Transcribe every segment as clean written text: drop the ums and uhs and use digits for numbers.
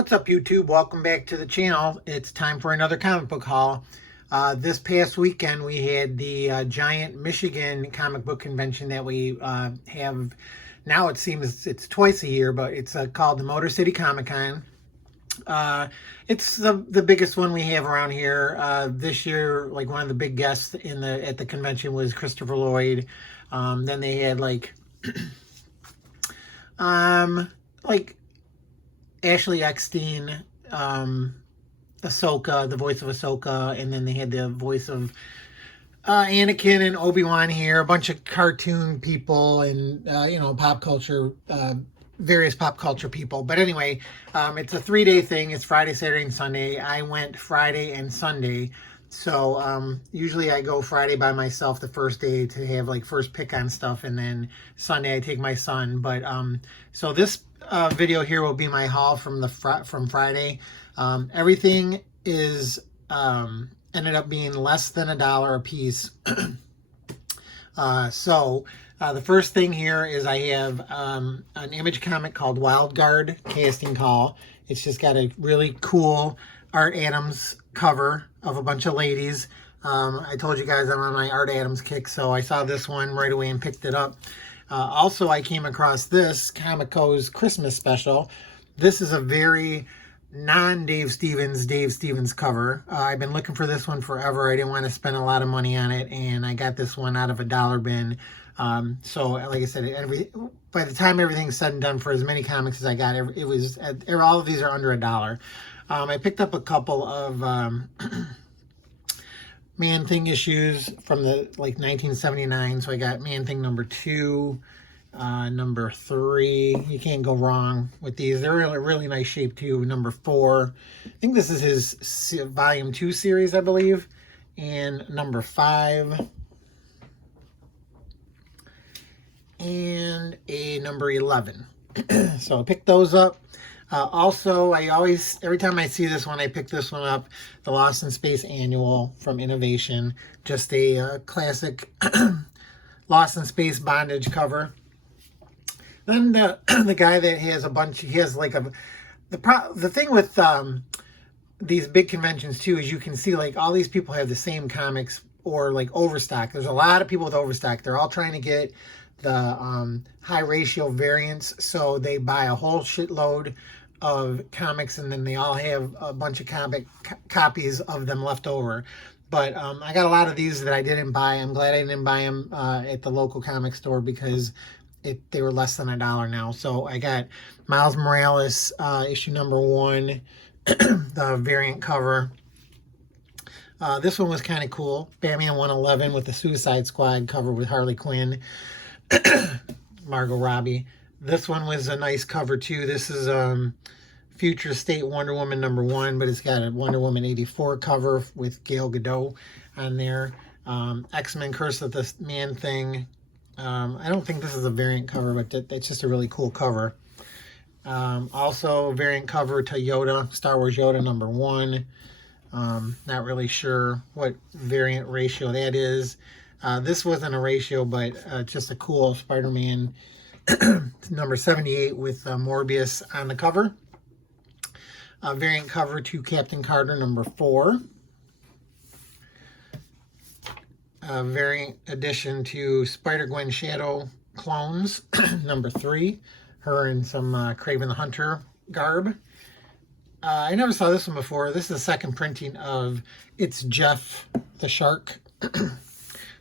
What's up, YouTube? Welcome back to the channel. It's time for another comic book haul. This past weekend we had the giant Michigan comic book convention that we have now. It seems it's twice a year, but it's called the Motor City Comic Con. It's the biggest one we have around here. This year, like, one of the big guests at the convention was Christopher Lloyd. Then they had like Ashley Eckstein, Ahsoka, the voice of Ahsoka, and then they had the voice of Anakin and Obi-Wan here, a bunch of cartoon people and, pop culture, various pop culture people. But anyway, it's a 3-day thing. It's Friday, Saturday, and Sunday. I went Friday and Sunday. So usually I go Friday by myself the first day to have like first pick on stuff, and then Sunday I take my son. But so this video here will be my haul from from Friday. Everything is ended up being less than $1 a piece. So the first thing here is I have an Image comic called Wild Guard Casting Call. It's just got a really cool Art Adams cover of a bunch of ladies. I told you guys I'm on my Art Adams kick, so I saw this one right away and picked it up. Also, I came across this Comico's Christmas special. This is a very non-Dave Stevens cover. I've been looking for this one forever. I didn't want to spend a lot of money on it, and I got this one out of a dollar bin. So like I said, by the time everything's said and done, for as many comics as I got, it was all of these are under $1. I picked up a couple of Man-Thing issues from the 1979. So I got Man-Thing number 2, number 3. You can't go wrong with these. They're really nice shape too. Number 4. I think this is his volume 2 series, I believe. And number 5. And a number 11. So I picked those up. Also, every time I see this one, I pick this one up, the Lost in Space Annual from Innovation. Just a classic Lost in Space bondage cover. Then the guy that has he has like the thing with these big conventions too is you can see like all these people have the same comics or like overstock. There's a lot of people with overstock. They're all trying to get the high ratio variants, so they buy a whole shitload of comics, and then they all have a bunch of copies of them left over. But I got a lot of these that I didn't buy. I'm glad I didn't buy them at the local comic store because they were less than $1 now. So I got Miles Morales issue number 1, the variant cover. This one was kind of cool. Batman 111 with the Suicide Squad cover with Harley Quinn, Margot Robbie. This one was a nice cover too. This is Future State Wonder Woman number 1, but it's got a Wonder Woman 84 cover with Gal Gadot on there. X-Men Curse of the Man-Thing. I don't think this is a variant cover, but it's just a really cool cover. Also variant cover to Yoda, Star Wars Yoda number 1. Not really sure what variant ratio that is. This wasn't a ratio, but just a cool Spider-Man number 78 with Morbius on the cover. Variant cover to Captain Carter number 4. Variant edition to Spider-Gwen Shadow clones number 3. Her in some Kraven the Hunter garb. I never saw this one before. This is the second printing of It's Jeff the Shark.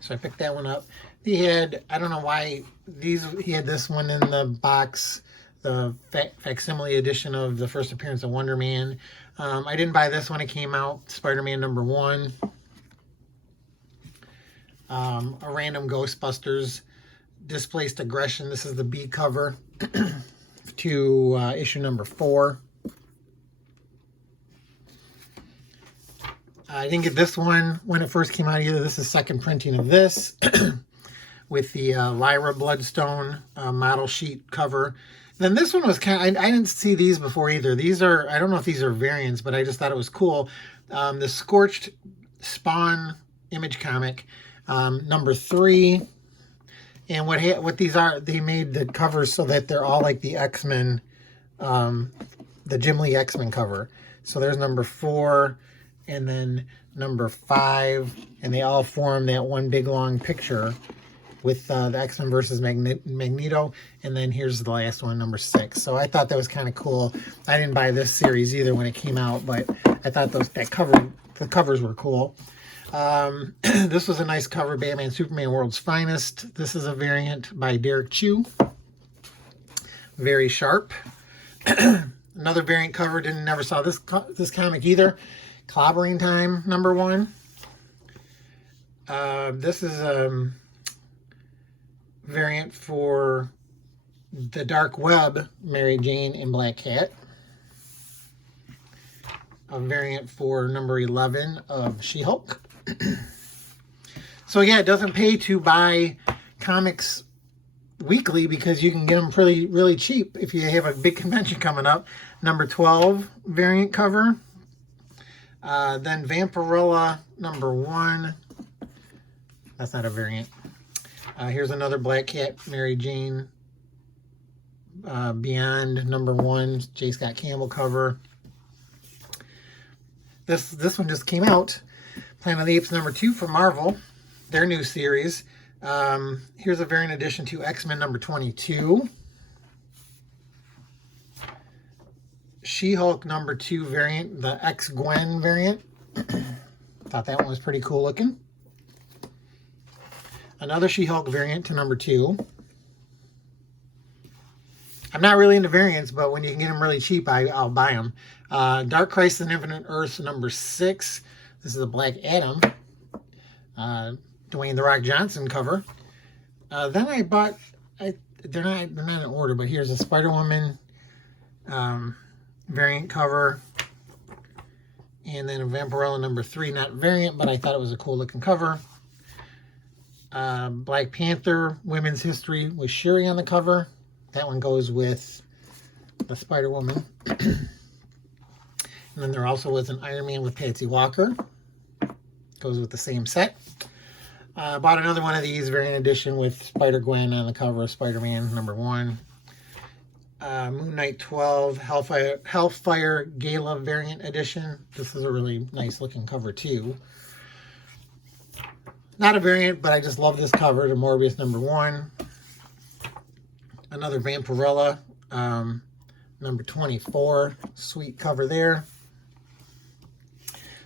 So I picked that one up. He had, I don't know why, he had this one in the box, the facsimile edition of the first appearance of Wonder Man. I didn't buy this when it came out, Spider-Man number 1. A random Ghostbusters Displaced Aggression. This is the B cover to issue number 4. I didn't get this one when it first came out either. This is second printing of this with the Lyra Bloodstone model sheet cover. Then this one was kind of, I didn't see these before either. These are, I don't know if these are variants, but I just thought it was cool. The Scorched Spawn Image comic, number 3. And what these are, they made the covers so that they're all like the X-Men the Jim Lee X-Men cover. So there's number 4 and then number 5, and they all form that one big long picture with the X-Men versus Magneto, and then here's the last one, number 6. So I thought that was kind of cool. I didn't buy this series either when it came out, but I thought the covers were cool. This was a nice cover, Batman Superman World's Finest. This is a variant by Derek Chu. Very sharp. Another variant cover, never saw this comic either. Clobbering Time, number 1. This is variant for the Dark Web, Mary Jane and Black Cat. A variant for number 11 of She-Hulk. So yeah, it doesn't pay to buy comics weekly because you can get them really cheap if you have a big convention coming up. Number 12 variant cover. Then Vampirella number 1. That's not a variant. Here's another Black Cat, Mary Jane, Beyond number 1, J. Scott Campbell cover. This one just came out, Planet of the Apes number 2 from Marvel, their new series. Here's a variant edition to X-Men number 22. She-Hulk number 2 variant, the X-Gwen variant. Thought that one was pretty cool looking. Another She-Hulk variant to number 2. I'm not really into variants, but when you can get them really cheap, I'll buy them. Dark Crisis and Infinite Earths number 6. This is a Black Adam. Dwayne "The Rock" Johnson cover. Then I bought, they're not in order, but here's a Spider-Woman variant cover. And then a Vampirella number 3, not variant, but I thought it was a cool looking cover. Black Panther Women's History with Shuri on the cover. That one goes with the Spider-Woman. And then there also was an Iron Man with Patsy Walker. Goes with the same set. Bought another one of these, variant edition with Spider-Gwen on the cover of Spider-Man number 1. Moon Knight 12 Hellfire Gala variant edition. This is a really nice looking cover too. Not a variant, but I just love this cover to Morbius number 1. Another Vampirella, number 24. Sweet cover there.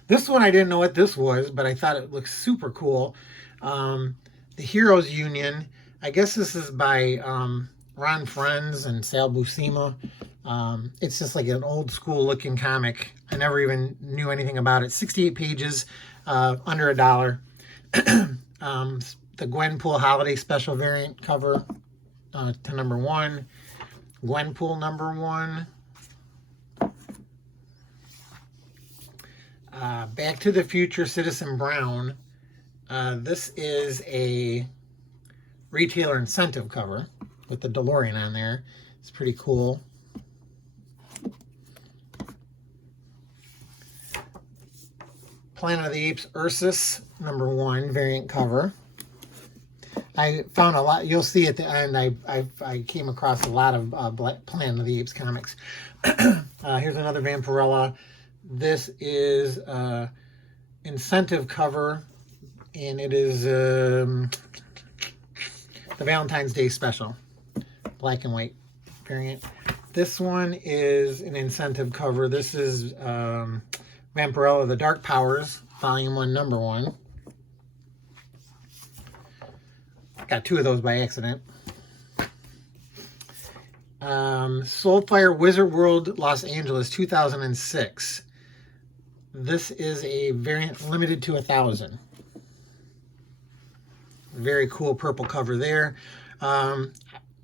This one I didn't know what this was, but I thought it looked super cool. The Heroes Union. I guess this is by Ron Frenz and Sal Buscema. It's just like an old school looking comic. I never even knew anything about it. 68 pages, under $1. The Gwenpool Holiday Special variant cover to number 1. Gwenpool number 1. Back to the Future Citizen Brown. This is a retailer incentive cover with the DeLorean on there. It's pretty cool. Planet of the Apes Ursus number 1 variant cover. I found a lot. You'll see at the end. I came across a lot of Planet of the Apes comics. Here's another Vampirella. This is incentive cover, and it is the Valentine's Day special, black and white variant. This one is an incentive cover. This is Vampirella: The Dark Powers, Volume 1, Number 1. Got 2 of those by accident. Soulfire Wizard World Los Angeles 2006. This is a variant limited to 1,000. Very cool purple cover there.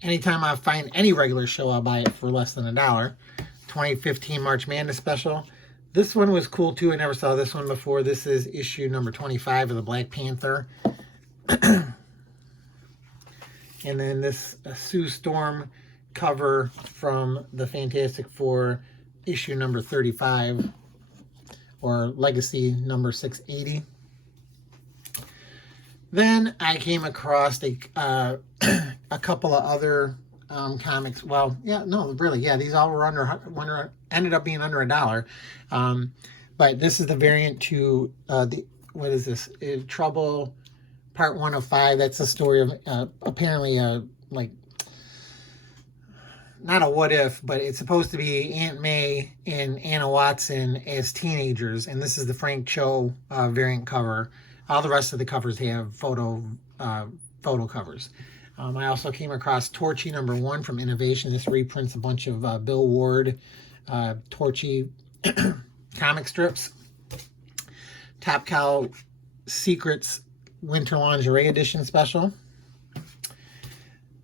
Anytime I find any regular show, I'll buy it for less than $1. 2015 March Madness special. This one was cool too. I never saw this one before. This is issue number 25 of the Black Panther. And then this Sue Storm cover from the Fantastic Four issue number 35, or Legacy number 680. Then I came across a couple of other comics. Well, yeah, no, really, yeah, these all were ended up being under $1. But this is the variant to what is this? Trouble Part 1 of 5. That's the story of apparently like not a what if, but it's supposed to be Aunt May and Anna Watson as teenagers, and this is the Frank Cho variant cover. All the rest of the covers have photo covers. I also came across Torchy #1 from Innovation. This reprints a bunch of Bill Ward Torchy comic strips. Top Cow Secrets Winter Lingerie Edition Special.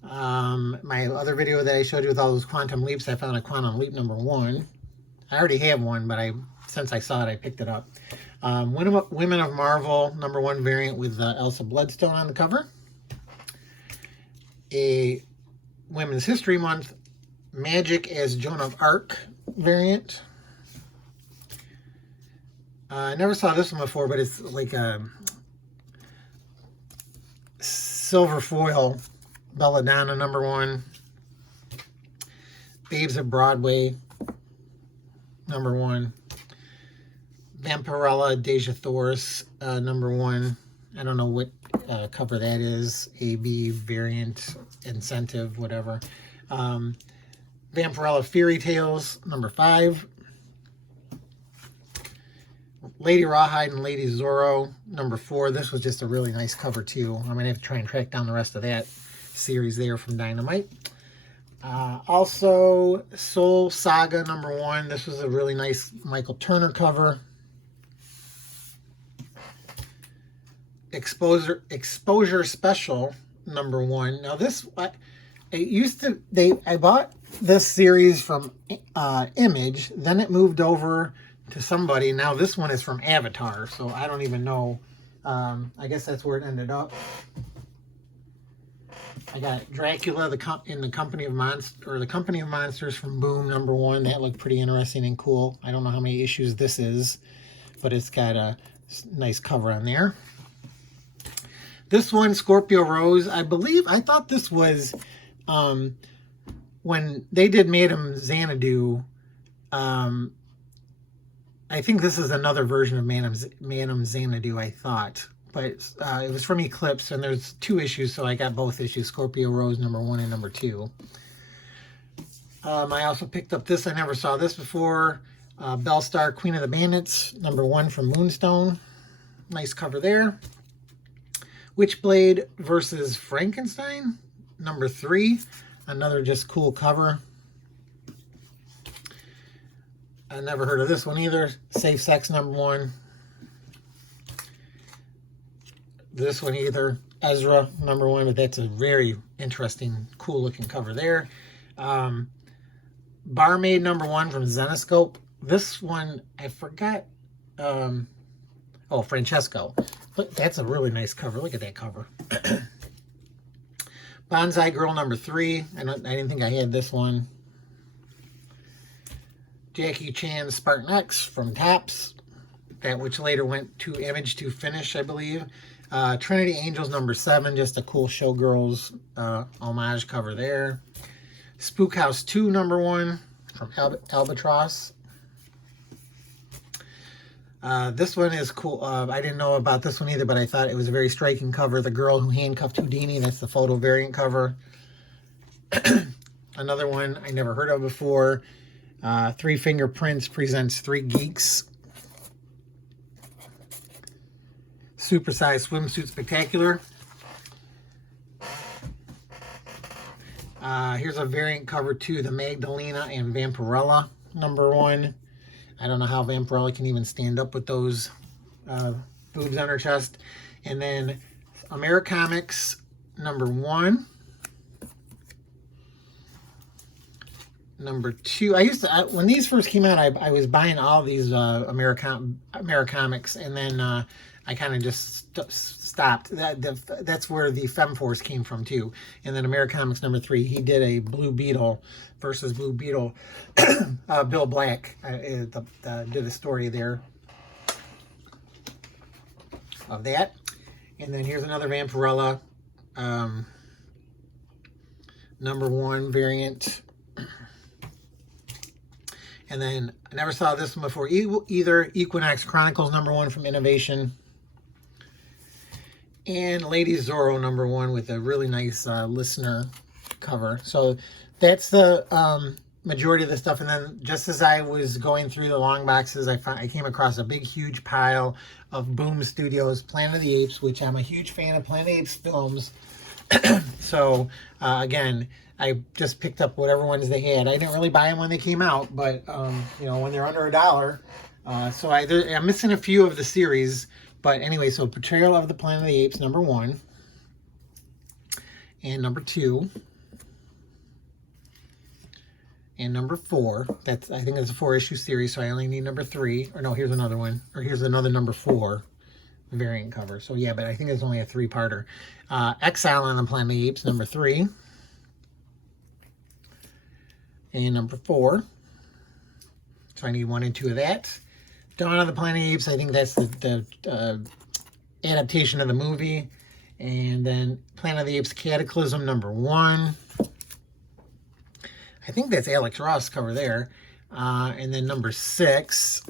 My other video that I showed you with all those quantum leaps, I found a quantum leap #1. I already have one, but since I saw it, I picked it up. Women of Marvel #1 variant with Elsa Bloodstone on the cover. A Women's History Month Magic as Joan of Arc variant. I never saw this one before, but it's like a silver foil Belladonna #1. Babes of Broadway #1. Vampirella Deja Thoris #1. I don't know what cover that is. AB variant incentive, whatever. Vampirella Fairy Tales #5. Lady Rawhide and Lady Zorro #4. This was just a really nice cover too. I'm gonna have to try and track down the rest of that series there from Dynamite. Also Soul Saga #1. This was a really nice Michael Turner cover. Exposure Special #1. Now this, I bought this series from Image, then it moved over to somebody. Now this one is from Avatar, so I don't even know. I guess that's where it ended up. I got Dracula, the Company of Monsters from Boom #1. That looked pretty interesting and cool. I don't know how many issues this is, but it's got a nice cover on there. This one, Scorpio Rose, I thought this was when they did Madame Xanadu. I think this is another version of Madame Xanadu, I thought. But it was from Eclipse, and there's 2 issues, so I got both issues, Scorpio Rose #1 and #2. I also picked up this. I never saw this before. Bellstar, Queen of the Bandits, #1 from Moonstone. Nice cover there. Witchblade versus Frankenstein, #3. Another just cool cover. I never heard of this one either. Safe Sex #1. This one either. Ezra #1, but that's a very interesting, cool looking cover there. Barmaid #1 from Zenoscope. This one, I forgot. Francesco. But that's a really nice cover. Look at that cover. Bonsai Girl #3. I didn't think I had this one. Jackie Chan's Spartan X from Tops. That which later went to Image to finish, I believe. Trinity Angels #7. Just a cool Showgirls homage cover there. Spook House 2 #1 from Albatross. This one is cool. I didn't know about this one either, but I thought it was a very striking cover. The Girl Who Handcuffed Houdini. That's the photo variant cover. Another one I never heard of before. Three Fingerprints presents Three Geeks. Supersized Swimsuit Spectacular. Here's a variant cover too. The Magdalena and Vampirella #1. I don't know how Vampirella can even stand up with those boobs on her chest. And then Americomics #1. #2. When these first came out, I was buying all these Americomics, and then I kind of just stopped. That's where the Femforce came from too. And then Americomics #3, he did a Blue Beetle versus Blue Beetle. Bill Black did a story there of that. And then here's another Vampirella. #1 variant. And then I never saw this one before either. Equinox Chronicles #1 from Innovation. And Lady Zorro #1 with a really nice listener cover. So that's the majority of the stuff. And then just as I was going through the long boxes, I came across a big, huge pile of Boom Studios Planet of the Apes, which I'm a huge fan of Planet of the Apes films. So again, I just picked up whatever ones they had. I didn't really buy them when they came out, but you know, when they're under $1. So I'm missing a few of the series, but anyway. So Portrayal of the Planet of the Apes #1 and #2 and #4. That's, I think it's a 4-issue series, so I only need #3. Or no, here's another one, or here's another #4 variant cover. So yeah, but I think it's only a 3-parter. Exile on the Planet of the Apes #3 and #4. So I need 1 and 2 of that. Dawn of the Planet of the Apes, I think that's the adaptation of the movie. And then Planet of the Apes Cataclysm #1. I think that's Alex Ross cover there. And then #6.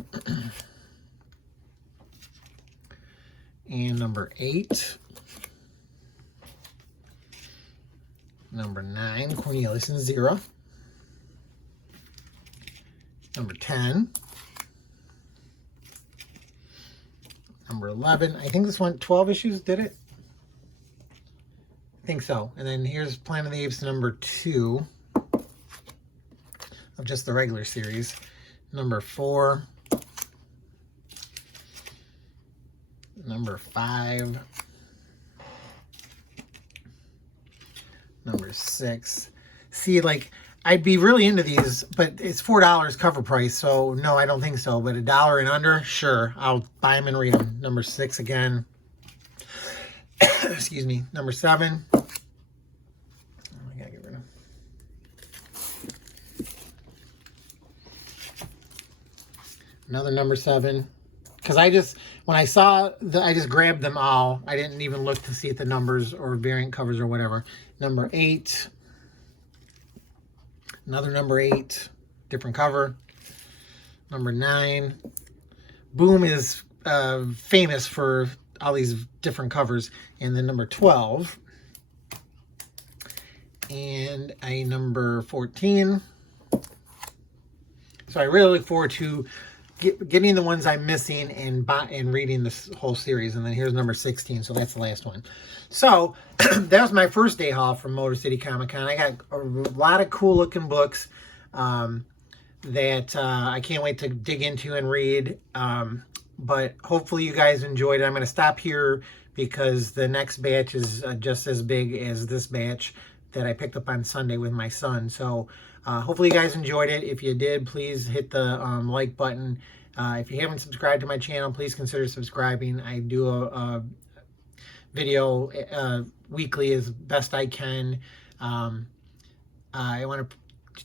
And #8. #9, Cornelius and Zira. #10. #11. I think this one, 12 issues, did it? I think so. And then here's Planet of the Apes #2 of just the regular series. #4. #5. #6. See, like, I'd be really into these, but it's $4 cover price, so no, I don't think so. But $1 and under, sure, I'll buy them and read them. #6 again. Excuse me. #7. Oh, I gotta get rid of. Another #7. Because when I saw I just grabbed them all. I didn't even look to see if the numbers or variant covers or whatever. #8. Another #8, different cover. #9. Boom is famous for all these different covers. And then #12. And a #14. So I really look forward to getting the ones I'm missing and reading this whole series. And then here's #16, so that's the last one. So that was my first day haul from Motor City Comic Con. I got a lot of cool looking books that I can't wait to dig into and read. But hopefully you guys enjoyed it. I'm going to stop here because the next batch is just as big as this batch that I picked up on Sunday with my son. So hopefully you guys enjoyed it. If you did, please hit the like button. If you haven't subscribed to my channel, please consider subscribing. I do a video weekly as best I can. I want to,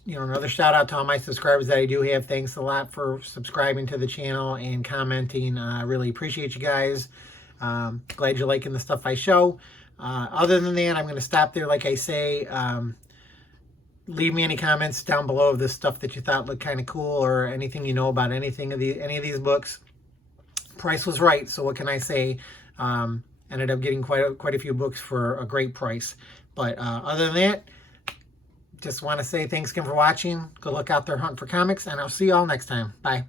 another shout out to all my subscribers that I do have. Thanks a lot for subscribing to the channel and commenting. I really appreciate you guys. Glad you're liking the stuff I show. Other than that, I'm going to stop there. Like I say, leave me any comments down below of the stuff that you thought looked kind of cool, or anything you know about any of these books. Price was right, so what can I say? Ended up getting quite a few books for a great price. But other than that, just want to say thanks again for watching. Good luck out there hunting for comics, and I'll see you all next time. Bye.